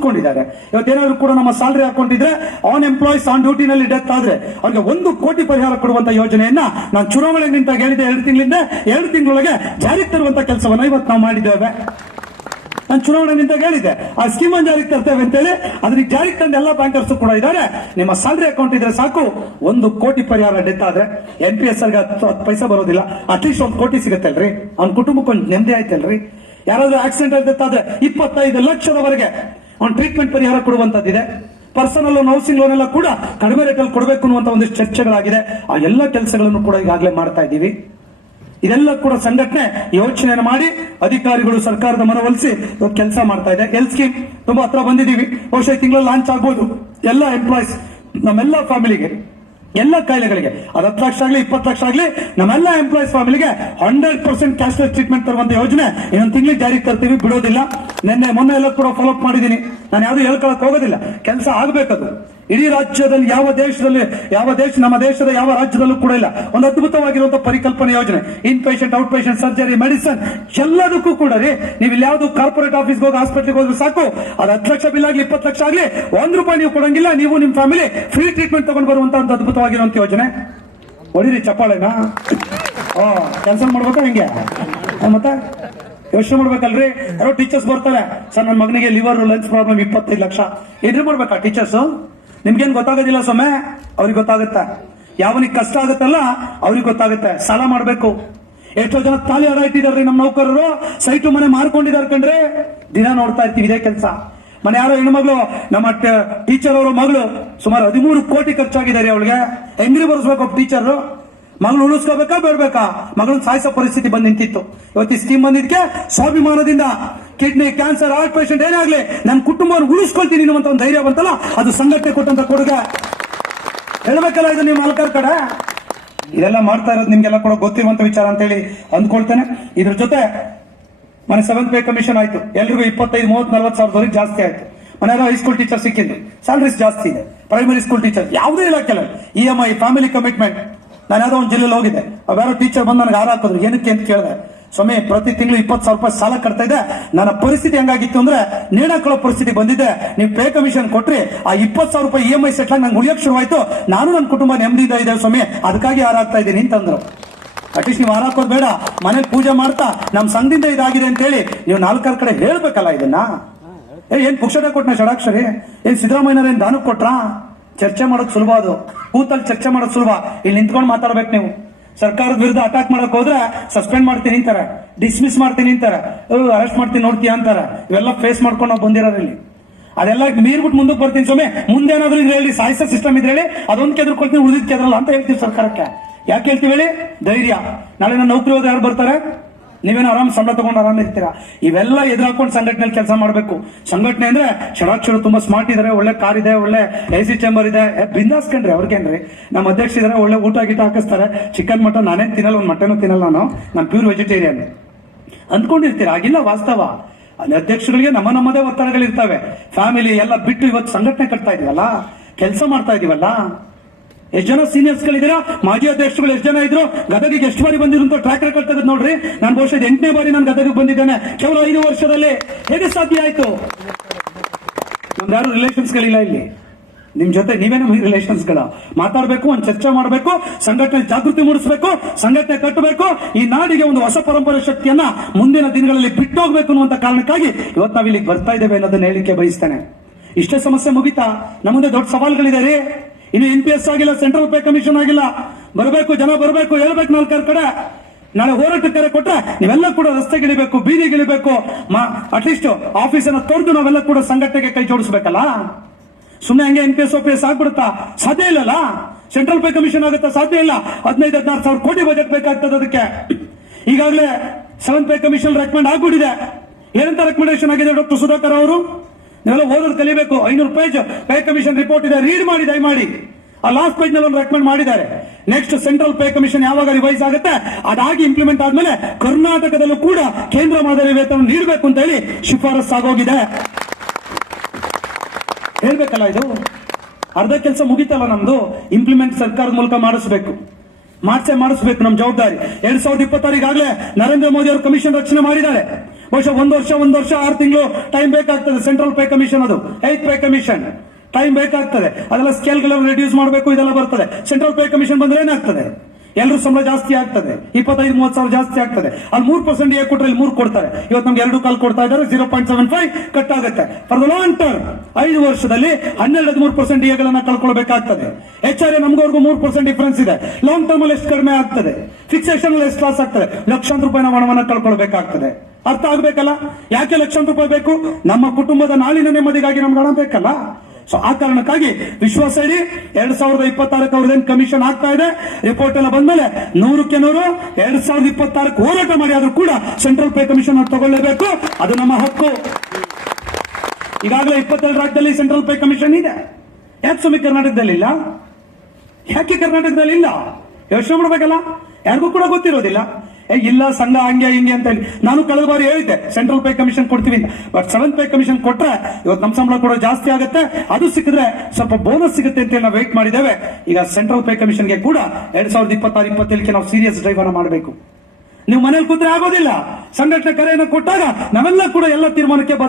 ಕೂತ್ಕೊಂಡಿದ್ದಾರೆ. ಇವತ್ತೇನಾದ್ರೂ ಕೂಡ ನಮ್ಮ salary account ಇದ್ರೆ ಆನ್ ಎಂಪ್ಲಾಯೀಸ್ ಆನ್ ಡ್ಯೂಟಿನಲ್ಲಿ ಡೆತ್ ಆದ್ರೆ ಅವ್ರಿಗೆ 1 ಕೋಟಿ ಪರಿಹಾರ ಕೊಡುವಂತ ಯೋಜನೆಯನ್ನ ನಾನು ಚುನಾವಣೆ ನಿಂತಾಗ ಹೇಳಿದೆ. 2 ತಿಂಗಳೊಳಗೆ ಜಾರಿಗೆ ತರುವಂತ ಕೆಲಸವನ್ನ ಇವತ್ತು ನಾವು ಮಾಡಿದ್ದೇವೆ. ನಾನು ಚುನಾವಣೆ ನಿಂತಾಗ ಹೇಳಿದೆ ಆ ಸ್ಕೀಮ್ ಅನ್ನು ಜಾರಿಗೆ ತರ್ತೇವೆ ಅಂತೇಳಿ. ಅದಕ್ಕೆ ಜಾರಿಗೆ ತಂದ ಎಲ್ಲ ಬ್ಯಾಂಕರ್ಸ್ ಕೂಡ ಇದ್ದಾರೆ. ನಿಮ್ಮ ಸ್ಯಾಲರಿ ಅಕೌಂಟ್ ಇದ್ರೆ ಸಾಕು, 1 ಕೋಟಿ ಪರಿಹಾರ ಡೆತ್ ಆದ್ರೆ NPS ಗೆ 10 ಪೈಸಾ ಬರೋದಿಲ್ಲ, ಅಟ್ಲೀಸ್ಟ್ 1 ಕೋಟಿ ಸಿಗತ್ತಲ್ರಿ. ಅವ್ನ ಕುಟುಂಬಕ್ಕೆ ಒಂದು ನೆಮ್ಮದಿ ಆಯ್ತಲ್ರಿ. ಯಾರಾದ್ರೂ ಆಕ್ಸಿಡೆಂಟ್ ಅಲ್ಲಿ ಡೆತ್ ಆದ್ರೆ 25 ಲಕ್ಷದವರೆಗೆ ಅವ್ನ ಟ್ರೀಟ್ಮೆಂಟ್ ಪರಿಹಾರ ಕೊಡುವಂತದ್ದಿದೆ. ಪರ್ಸನಲ್ ಲೋನ್, ಹೌಸಿಂಗ್ ಲೋನ್ ಎಲ್ಲ ಕೂಡ ಕಡಿಮೆ ರೇಟಲ್ಲಿ ಕೊಡಬೇಕು ಅನ್ನುವಂತ ಒಂದಿಷ್ಟು ಚರ್ಚೆಗಳಾಗಿದೆ. ಆ ಎಲ್ಲ ಕೆಲಸಗಳನ್ನು ಕೂಡ ಈಗಾಗಲೇ ಮಾಡ್ತಾ ಇದ್ದೀವಿ. ಇದೆಲ್ಲ ಕೂಡ ಸಂಘಟನೆ ಯೋಚನೆಯನ್ನು ಮಾಡಿ ಅಧಿಕಾರಿಗಳು ಸರ್ಕಾರದ ಮನವೊಲಿಸಿ ಕೆಲಸ ಮಾಡ್ತಾ ಇದೆ. ಹೆಲ್ತ್ ಸ್ಕೀಮ್ ತುಂಬಾ ಹತ್ರ ಬಂದಿದ್ದೀವಿ. ಬಹುಶಃ ತಿಂಗಳಲ್ಲಿ ಲಾಂಚ್ ಆಗ್ಬೋದು. ಎಲ್ಲ ಎಂಪ್ಲಾಯೀಸ್, ನಮ್ಮೆಲ್ಲ ಫ್ಯಾಮಿಲಿಗೆ, ಎಲ್ಲ ಕಾಯಿಲೆಗಳಿಗೆ ಅದು 10 ಲಕ್ಷ ಆಗಲಿ 20 ಲಕ್ಷ ಆಗಲಿ, ನಮ್ಮೆಲ್ಲ ಎಂಪ್ಲಾಯೀಸ್ ಫ್ಯಾಮಿಲಿಗೆ 100% ಕ್ಯಾಶ್ಲೆಸ್ ಟ್ರೀಟ್ಮೆಂಟ್ ತರುವಂತ ಯೋಜನೆ ಇನ್ನೊಂದು ತಿಂಗಳಿಗೆ ಜಾರಿಗೆ ತರ್ತೀವಿ, ಬಿಡೋದಿಲ್ಲ. ಮೊನ್ನೆ ಎಲ್ಲ ಕೂಡ ಫಾಲೋ ಅಪ್ ಮಾಡಿದ್ದೀನಿ. ನಾನು ಯಾವ್ದು ಹೇಳ್ಕೊಳಕ್ ಹೋಗೋದಿಲ್ಲ, ಕೆಲಸ ಆಗ್ಬೇಕದು. ಇಡೀ ರಾಜ್ಯದಲ್ಲಿ ನಮ್ಮ ದೇಶದ ಯಾವ ರಾಜ್ಯದಲ್ಲೂ ಕೂಡ ಇಲ್ಲ ಒಂದು ಅದ್ಭುತವಾಗಿರುವಂತಹ ಪರಿಕಲ್ಪನೆ ಯೋಜನೆ. ಇನ್ patient, out patient, surgery, medicine ಎಲ್ಲದಕ್ಕೂ ಕೂಡ ರೀ ನೀವು ಇಲ್ಲಿ ಯಾವ್ದು ಕಾರ್ಪೊರೇಟ್ ಆಫೀಸ್ಗೆ ಹೋಗಿ ಹಾಸ್ಪಿಟಲ್ಗೆ ಹೋದ್ರೆ ಸಾಕು, ಅದು 10 ಲಕ್ಷ ಬಿಲ್ ಆಗಲಿ 20 ಲಕ್ಷ ಆಗಲಿ ₹1 ನೀವು ಕೊಡಂಗಿಲ್ಲ. ನೀವು ನಿಮ್ಮ ಫ್ಯಾಮಿಲಿ ಫ್ರೀ ಟ್ರೀಟ್ಮೆಂಟ್ ತಗೊಂಡು ಬರುವಂತ ಒಂದು ಅದ್ಭುತವಾಗಿರುವಂತ ಯೋಜನೆ. ಹೊಡಿರಿ ಚಪ್ಪಾಳೆನಾ? ಕೆಲಸ ಮಾಡ್ಬೇಕಾ ಹಿಂಗೆ? ಮತ್ತೆ ಯೋಚನೆ ಮಾಡ್ಬೇಕಲ್ರಿ. ಯಾರೋ ಟೀಚರ್ಸ್ ಬರ್ತಾರೆ, ಸರ್ ನನ್ನ ಮಗನಿಗೆ ಲಿವರ್ ಲಂಗ್ಸ್ ಪ್ರಾಬ್ಲಮ್ 25 ಲಕ್ಷ. ಏನ್ರಿ ಮಾಡ್ಬೇಕಾ ಟೀಚರ್ಸ್? ನಿಮ್ಗೇನ್ ಗೊತ್ತಾಗೋದಿಲ್ಲ ಸೊಮ್ಮೆ, ಅವ್ರಿಗೆ ಗೊತ್ತಾಗುತ್ತೆ. ಯಾವನಿಗೆ ಕಷ್ಟ ಆಗುತ್ತಲ್ಲ ಅವ್ರಿಗೆ ಗೊತ್ತಾಗುತ್ತೆ. ಸಾಲ ಮಾಡ್ಬೇಕು. ಎಷ್ಟೋ ಜನ ತಾಲಿ ಆಡ ಇಟ್ಟಿದಾರ್ರಿ ನಮ್ಮ ನೌಕರರು, ಸೈಟು ಮನೆ ಮಾರ್ಕೊಂಡಿದ್ದಾರೆ ಕಂಡ್ರೆ ದಿನ ನೋಡ್ತಾ ಇರ್ತೀವಿ ಇದೇ ಕೆಲಸ. ಮನೆ ಯಾರೋ ಹೆಣ್ಮಗಳು, ನಮ್ಮ ಟೀಚರ್ ಅವರ ಮಗಳು ಸುಮಾರು 13 ಕೋಟಿ ಖರ್ಚಾಗಿದ್ದಾರೆ. ಅವಳಿಗೆ ಹೆಂಗ್ರಿ ಬರ್ಸ್ಬೇಕು ಟೀಚರ್? ಮಗಳು ಉಳಿಸ್ಕೋಬೇಕಾ ಬೇಡ್ಬೇಕಾ? ಮಗಳನ್ನ ಸಾಯಿಸೋ ಪರಿಸ್ಥಿತಿ ಬಂದು ನಿಂತಿತ್ತು. ಇವತ್ತು ಈ ಸ್ಕೀಮ್ ಬಂದಿದ್ದಕ್ಕೆ ಸ್ವಾಭಿಮಾನದಿಂದ ಕಿಡ್ನಿ, ಕ್ಯಾನ್ಸರ್, ಹಾರ್ಟ್ ಪೇಷಂಟ್ ಏನಾಗ್ಲಿ ನನ್ನ ಕುಟುಂಬವನ್ನು ಉಳಿಸ್ಕೊಳ್ತೀನಿ ಅನ್ನುವಂತ ಒಂದು ಧೈರ್ಯ ಬಂತಲ್ಲ, ಅದು ಸಂಘಟನೆ ಕೊಟ್ಟಂತ ಕೊಡುಗೆ. ಹೇಳ್ಬೇಕಲ್ಲ ಇದು ನೀವು ಮಾಲಕರ ಕಡೆ. ಇದೆಲ್ಲ ಮಾಡ್ತಾ ಇರೋದು ನಿಮ್ಗೆಲ್ಲ ಕೂಡ ಗೊತ್ತಿರುವಂತ ವಿಚಾರ ಅಂತ ಹೇಳಿ ಅಂದ್ಕೊಳ್ತೇನೆ. ಇದ್ರ ಜೊತೆ ಮನೆ 7th ಪೇ ಕಮಿಷನ್ ಆಯ್ತು. ಎಲ್ರಿಗೂ 25, 30, 40 ಸಾವಿರದವರೆಗೆ ಜಾಸ್ತಿ ಆಯ್ತು. ಮನೆಯಾಗ ಹೈಸ್ಕೂಲ್ ಟೀಚರ್ ಸಿಕ್ಕಿದ್ರು, ಸ್ಯಾಲರೀಸ್ ಜಾಸ್ತಿ ಇದೆ. ಪ್ರೈಮರಿ ಸ್ಕೂಲ್ ಟೀಚರ್ ಯಾವುದೇ ಇಲಾಖೆ EMI, ಫ್ಯಾಮಿಲಿ ಕಮಿಟ್ಮೆಂಟ್. ನಾನು ಯಾವ್ದೋ ಒಂದು ಜಿಲ್ಲೆಯಲ್ಲಿ ಹೋಗಿದ್ದೆ, ಅವ್ಯಾರೋ ಟೀಚರ್ ಬಂದು ನನಗೆ ಹಾಕಿದ್ರು. ಏನಕ್ಕೆ ಅಂತ ಕೇಳಿದೆ. ಸ್ವಾಮಿ ಪ್ರತಿ ತಿಂಗಳು 20,000 ರೂಪಾಯಿ ಸಾಲ ಕಟ್ತಾ ಇದೆ, ನನ್ನ ಪರಿಸ್ಥಿತಿ ಹೆಂಗಾಗಿತ್ತು ಅಂದ್ರೆ ನೇಣಾಕೊಳ್ಳೋ ಪರಿಸ್ಥಿತಿ ಬಂದಿದೆ. ನೀವು ಪೇ ಕಮಿಷನ್ ಕೊಟ್ರಿ, ಆ 20,000 ರೂಪಾಯಿ EMI ಸೆಟ್ ಆಗಿ ನಂಗೆ ಉಳಿಯಕ್ಕೆ ಶುರುವಾಯ್ತು. ನಾನು ನನ್ನ ಕುಟುಂಬ ನೆಮ್ಮದಿಯಿಂದ ಇದೆ ಸ್ವಾಮಿ, ಅದಕ್ಕಾಗಿ ಹಾರಾಗ್ತಾ ಇದ್ದೀನಿ ಅಂತಂದ್ರು. ಅಟ್ಲೀಸ್ಟ್ ನೀವು ಹಾರಾಕೋದು ಬೇಡ, ಮನೇಲಿ ಪೂಜೆ ಮಾಡ್ತಾ ನಮ್ಮ ಸಂಘದಿಂದ ಇದಾಗಿದೆ ಅಂತ ಹೇಳಿ ನೀವು 4 ಕಡೆ ಹೇಳ್ಬೇಕಲ್ಲ ಇದನ್ನ. ಏನ್ ಪುಕ್ಷಟ ಕೊಟ್ಟನ ಷಡಾಕ್ಷರಿ? ಏನ್ ಸಿದ್ದರಾಮಯ್ಯನವ್ರ ಏನ್ ದಾನಕ್ಕೆ ಕೊಟ್ರಾ? ಚರ್ಚೆ ಮಾಡೋದು ಸುಲಭ, ಅದು ಕೂತಲ್ಲಿ ಚರ್ಚೆ ಮಾಡೋದು ಸುಲಭ. ಇಲ್ಲಿ ನಿಂತ್ಕೊಂಡು ಮಾತಾಡ್ಬೇಕು ನೀವು. ಸರ್ಕಾರದ ವಿರುದ್ಧ ಅಟ್ಯಾಕ್ ಮಾಡಕ್ ಹೋದ್ರೆ ಸಸ್ಪೆಂಡ್ ಮಾಡ್ತೀನಿ ಅಂತಾರೆ, ಡಿಸ್ಮಿಸ್ ಮಾಡ್ತೀನಿ ಅಂತಾರೆ, ಅರೆಸ್ಟ್ ಮಾಡ್ತೀನಿ ನೋಡ್ತೀಯ ಅಂತಾರೆ. ಇವೆಲ್ಲ ಫೇಸ್ ಮಾಡ್ಕೊಂಡು ನಾವು ಬಂದಿರೋರು ಇಲ್ಲಿ. ಅದೆಲ್ಲ ಮೀರ್ಬಿಟ್ಟು ಮುಂದಕ್ಕೆ ಬರ್ತೀನಿ ಸ್ವಾಮಿ. ಮುಂದೆ ಏನಾದ್ರು ಇದ್ರೆ ಹೇಳಿ, ಸಾಯಿಸೋ ಸಿಸ್ಟಮ್ ಇದ್ರೆ ಹೇಳಿ, ಅದೊಂದು ಕೆದ್ರಕೊಳ್ತೀನಿ, ಉಳಿದಿದ್ ಕೆದ್ರಲ್ಲ ಅಂತ ಹೇಳ್ತೀವಿ ಸರ್ಕಾರಕ್ಕೆ. ಯಾಕೆ ಹೇಳ್ತೀವಿ ಹೇಳಿ? ಧೈರ್ಯ. ನಾಳೆ ನನ್ನ ನೌಕರಿ ಹೋದ್ರೆ ಯಾರು ಬರ್ತಾರೆ? ನೀವೇನೋ ಆರಾಮ್ ಸಂಬಳ ತಗೊಂಡು ಆರಾಮ್ ಇರ್ತೀರಾ. ಇವೆಲ್ಲ ಎದುರಾಕೊಂಡು ಸಂಘಟನೆಯಲ್ಲಿ ಕೆಲಸ ಮಾಡಬೇಕು. ಸಂಘಟನೆ ಅಂದ್ರೆ ಷಡಾಕ್ಷರು ತುಂಬಾ ಸ್ಮಾರ್ಟ್ ಇದಾರೆ, ಒಳ್ಳೆ ಕಾರ್ ಇದೆ, ಒಳ್ಳೆ AC ಚೇಂಬರ್ ಇದೆ, ಬಿಂದಾಸ್ಕಂಡ್ರಿ. ಅವ್ರಿಗೇನ್ರಿ ನಮ್ಮ ಅಧ್ಯಕ್ಷ ಇದಾರೆ, ಒಳ್ಳೆ ಊಟ ಗೀಟ ಹಾಕಿಸ್ತಾರೆ. ಚಿಕನ್ ಮಟನ್ ನಾನೇನ್ ತಿನ್ನಲ್ಲ, ಒಂದು ಮಟನ್ ತಿನ್ನಲ್ಲ, ನಾನು ಪ್ಯೂರ್ ವೆಜಿಟೇರಿಯನ್ ಅಂದ್ಕೊಂಡಿರ್ತೀರಾ. ಆಗಿಲ್ಲ ವಾಸ್ತವ. ಅಧ್ಯಕ್ಷಗಳಿಗೆ ನಮ್ಮದೇ ಒತ್ತಡಗಳಿರ್ತವೆ. ಫ್ಯಾಮಿಲಿ ಎಲ್ಲ ಬಿಟ್ಟು ಇವತ್ತು ಸಂಘಟನೆ ಕಟ್ತಾ ಇದೀವಲ್ಲ, ಕೆಲಸ ಮಾಡ್ತಾ ಇದೀವಲ್ಲ. ಎಷ್ಟು ಜನ ಸೀನಿಯರ್ಸ್ ಗಳಿದ್ದೀರಾ? ಮಾಜಿ ಅಧ್ಯಕ್ಷಗಳು ಎಷ್ಟು ಜನ ಇದ್ರು? ಗದಗಿಗೆ ಎಷ್ಟು ಬಾರಿ ಬಂದಿರೋ ಟ್ರ್ಯಾಕ್ ರೆಕಾರ್ಡ್ ತೆಗೆದು ನೋಡ್ರಿ. ನಾನು ಬಹುಶಃ 8ನೇ ಬಾರಿ ನಾನು ಗದಗಿಗೆ ಬಂದಿದ್ದೇನೆ ಕೇವಲ 5 ವರ್ಷದಲ್ಲಿ. ಹೇಗೆ ಸಾಧ್ಯ ಆಯ್ತು? ನಮ್ದು ಯಾರು ರಿಲೇಷನ್ಸ್ ಗಳಿಲ್ಲ ಇಲ್ಲಿ. ನಿಮ್ ಜೊತೆ ನೀವೇ ನಮ್ಮ ರಿಲೇಷನ್ಸ್ ಗಳ. ಮಾತಾಡ್ಬೇಕು, ಒಂದು ಚರ್ಚೆ ಮಾಡಬೇಕು, ಸಂಘಟನೆ ಜಾಗೃತಿ ಮೂಡಿಸಬೇಕು, ಸಂಘಟನೆ ಕಟ್ಟಬೇಕು. ಈ ನಾಡಿಗೆ ಒಂದು ಹೊಸ ಪರಂಪರೆ ಶಕ್ತಿಯನ್ನ ಮುಂದಿನ ದಿನಗಳಲ್ಲಿ ಬಿಟ್ಟೋಗ್ಬೇಕು ಅನ್ನುವಂತ ಕಾರಣಕ್ಕಾಗಿ ಇವತ್ತು ನಾವ್ ಇಲ್ಲಿಗೆ ಬರ್ತಾ ಇದ್ದೇವೆ ಅನ್ನೋದನ್ನ ಹೇಳಿಕೆ ಬಯಸ್ತೇನೆ. ಇಷ್ಟೇ ಸಮಸ್ಯೆ ಮುಗಿತಾ? ನಮ್ಮ ಮುಂದೆ ದೊಡ್ಡ ಸವಾಲುಗಳಿದೆ ರೀ. ಇನ್ನು NPS ಆಗಿಲ್ಲ, ಸೆಂಟ್ರಲ್ ಪೇ ಕಮಿಷನ್ ಆಗಿಲ್ಲ. ಬರಬೇಕು, ಜನ ಬರಬೇಕು, ಹೇಳ್ಬೇಕು 4 ಕಡೆ. ನಾಳೆ ಹೋರಾಟಕ್ಕೆ ಕರೆ ಕೊಟ್ರೆ ನೀವೆಲ್ಲ ಕೂಡ ರಸ್ತೆಗಿಳಿಬೇಕು, ಬೀದಿಗಿಳಿಬೇಕು. ಅಟ್ಲೀಸ್ಟ್ ಆಫೀಸನ್ನ ತೊರೆದು ನಾವೆಲ್ಲ ಕೂಡ ಸಂಘಟನೆಗೆ ಕೈ ಜೋಡಿಸ್ಬೇಕಲ್ಲ. ಸುಮ್ಮನೆ ಹಂಗೆ NPS OPS ಆಗ್ಬಿಡುತ್ತಾ? ಸಾಧ್ಯ ಇಲ್ಲಲ್ಲ. ಸೆಂಟ್ರಲ್ ಪೇ ಕಮಿಷನ್ ಆಗುತ್ತಾ? ಸಾಧ್ಯ ಇಲ್ಲ. 15-16 ಸಾವಿರ ಕೋಟಿ ಬಜೆಟ್ ಬೇಕಾಗ್ತದೆ ಅದಕ್ಕೆ. ಈಗಾಗಲೇ 7th ಪೇ ಕಮಿಷನ್ ರೆಕಮೆಂಡ್ ಆಗ್ಬಿಟ್ಟಿದೆ. ಏನಂತ ರೆಕಮೆಂಡೇಶನ್ ಆಗಿದೆ ಡಾಕ್ಟರ್ ಸುಧಾಕರ್ ಅವರು? ನೀವೆಲ್ಲ ಓದೋದು ಕಲಿಬೇಕು. 500 ಪೇಜ್ ಪೇ ಕಮಿಷನ್ ರಿಪೋರ್ಟ್ ಇದೆ, ರೀಡ್ ಮಾಡಿ ದಯಮಾಡಿ. ಆ ಲಾಸ್ಟ್ ಪೇಜ್ ನಲ್ಲಿ ಒಂದು ರೆಕಮೆಂಡ್ ಮಾಡಿದ್ದಾರೆ. ನೆಕ್ಸ್ಟ್ ಸೆಂಟ್ರಲ್ ಪೇ ಕಮಿಷನ್ ಯಾವಾಗ ರಿವೈಸ್ ಆಗುತ್ತೆ, ಅದಾಗಿ ಇಂಪ್ಲಿಮೆಂಟ್ ಆದ್ಮೇಲೆ ಕರ್ನಾಟಕದಲ್ಲೂ ಕೂಡ ಕೇಂದ್ರ ಮಾದರಿ ವೇತನ ನೀಡಬೇಕು ಅಂತ ಹೇಳಿ ಶಿಫಾರಸ್ ಆಗೋಗಿದೆ. ಹೇಳ್ಬೇಕಲ್ಲ, ಇದು ಅರ್ಧ ಕೆಲಸ ಮುಗಿತಲ್ಲ ನಮ್ದು. ಇಂಪ್ಲಿಮೆಂಟ್ ಸರ್ಕಾರದ ಮೂಲಕ ಮಾಡಿಸ್ಬೇಕು ನಮ್ಮ ಜವಾಬ್ದಾರಿ. 2026 ಈಗಾಗಲೇ ನರೇಂದ್ರ ಮೋದಿ ಅವರು ಕಮಿಷನ್ ರಚನೆ ಮಾಡಿದ್ದಾರೆ. ಬಹುಶಃ ಒಂದು ವರ್ಷ 6 ತಿಂಗಳು ಟೈಮ್ ಬೇಕಾಗ್ತದೆ. ಸೆಂಟ್ರಲ್ ಪೇ ಕಮಿಷನ್ ಅದು 8th ಪೇ ಕಮಿಷನ್ ಟೈಮ್ ಬೇಕಾಗ್ತದೆ. ಅದೆಲ್ಲ ಸ್ಕೇಲ್ಗಳನ್ನು ರಿಡ್ಯೂಸ್ ಮಾಡಬೇಕು, ಇದೆಲ್ಲ ಬರ್ತದೆ. ಸೆಂಟ್ರಲ್ ಪೇ ಕಮಿಷನ್ ಬಂದ್ರೆ ಏನಾಗ್ತದೆ, ಎಲ್ಲರೂ ಸಂಬಳ ಜಾಸ್ತಿ ಆಗ್ತದೆ, 25-30 ಸಾವಿರ ಜಾಸ್ತಿ ಆಗ್ತದೆ. ಅಲ್ಲಿ 3% ಹೇಗೆ ಕೊಟ್ಟರೆ ಇಲ್ಲಿ 3 ಕೊಡ್ತಾರೆ. ಇವತ್ತು ನಮ್ಗೆ 2 ಕೊಡ್ತಾ ಇದ್ದಾರೆ, 0.75 ಕಟ್ ಆಗುತ್ತೆ. ಫಾರ್ ದ ಲಾಂಗ್ ಟರ್ಮ್ 5 ವರ್ಷದಲ್ಲಿ 12-13% ಹೇಗಳನ್ನ ಕಳ್ಕೊಳ್ಬೇಕಾಗ್ತದೆ. HR ನಮ್ಗವ್ರಿಗೂ 3% ಡಿಫರೆನ್ಸ್ ಇದೆ. ಲಾಂಗ್ ಟರ್ಮ್ ಅಲ್ಲಿ ಎಷ್ಟು ಕಡಿಮೆ ಆಗ್ತದೆ, ಫಿಕ್ಸೇಷನ್ ಅಲ್ಲಿ ಎಷ್ಟು ಲಾಸ್ ಆಗ್ತದೆ, ಲಕ್ಷಾಂತರ ರೂಪಾಯಿನ ಹಣವನ್ನ ಕಳ್ಕೊಳ್ಬೇಕಾಗ್ತದೆ. ಅರ್ಥ ಆಗ್ಬೇಕಲ್ಲ ಯಾಕೆ ಲಕ್ಷಾಂತರ ರೂಪಾಯಿ ಬೇಕು? ನಮ್ಮ ಕುಟುಂಬದ ನಾಳಿನ ನೆಮ್ಮದಿಗಾಗಿ ನಮ್ಗೆ ಹಣ ಬೇಕಲ್ಲ. ಸೊ ಆ ಕಾರಣಕ್ಕಾಗಿ ವಿಶ್ವಾಸ ಇಡಿ. 2026 ಅವ್ರದ್ದೇನು ಕಮಿಷನ್ ಆಗ್ತಾ ಇದೆ, ರಿಪೋರ್ಟ್ ಎಲ್ಲ ಬಂದ್ಮೇಲೆ 100ಕ್ಕೆ 100 2026 ಹೋರಾಟ ಮಾಡಿ ಆದ್ರೂ ಕೂಡ ಸೆಂಟ್ರಲ್ ಪೇ ಕಮಿಷನ್ ತಗೊಳ್ಳೇಬೇಕು. ಅದು ನಮ್ಮ ಹಕ್ಕು. ಈಗಾಗಲೇ 22 ರಾಜ್ಯದಲ್ಲಿ ಸೆಂಟ್ರಲ್ ಪೇ ಕಮಿಷನ್ ಇದೆ. ಯಾಕೆ ಸ್ವಾಮಿ ಕರ್ನಾಟಕದಲ್ಲಿ ಇಲ್ಲ? ಯಾಕೆ ಕರ್ನಾಟಕದಲ್ಲಿ ಇಲ್ಲ? ಯೋಚನೆ ಮಾಡಬೇಕಲ್ಲ. ಯಾರಿಗೂ ಕೂಡ ಗೊತ್ತಿರೋದಿಲ್ಲ. ಇಲ್ಲ ಸಂಘ ಹಂಗೆ ಹಿಂಗೆ ಅಂತ ಹೇಳಿ ನಾನು ಕಳೆದ ಬಾರಿ ಹೇಳಿದ್ದೆ ಸೆಂಟ್ರಲ್ ಪೇ ಕಮಿಷನ್ ಕೊಡ್ತೀವಿ. ಬಟ್ 7th ಪೇ ಕಮಿಷನ್ ಕೊಟ್ರೆ ಇವತ್ತು ನಮ್ಮ ಸಂಬಳ ಕೂಡ ಜಾಸ್ತಿ ಆಗುತ್ತೆ. ಅದು ಸಿಕ್ಕಿದ್ರೆ ಸ್ವಲ್ಪ ಬೋನಸ್ ಸಿಗುತ್ತೆ ಅಂತ ನಾವು ವೇಟ್ ಮಾಡಿದ್ದೇವೆ. ಈಗ ಸೆಂಟ್ರಲ್ ಪೇ ಕಮಿಷನ್ಗೆ ಕೂಡ 2026-27ಕ್ಕೆ ನಾವು ಸೀರಿಯಸ್ ಡ್ರೈವ್ ಅನ್ನು ಮಾಡಬೇಕು. ನೀವು ಮನೇಲಿ ಕೂತ್ರೆ ಆಗೋದಿಲ್ಲ. ಸಂಘಟನೆ ಕರೆಯನ್ನು ಕೊಟ್ಟಾಗ ನಾವೆಲ್ಲ ಕೂಡ ಎಲ್ಲ ತೀರ್ಮಾನಕ್ಕೆ ಬದ್ಧ.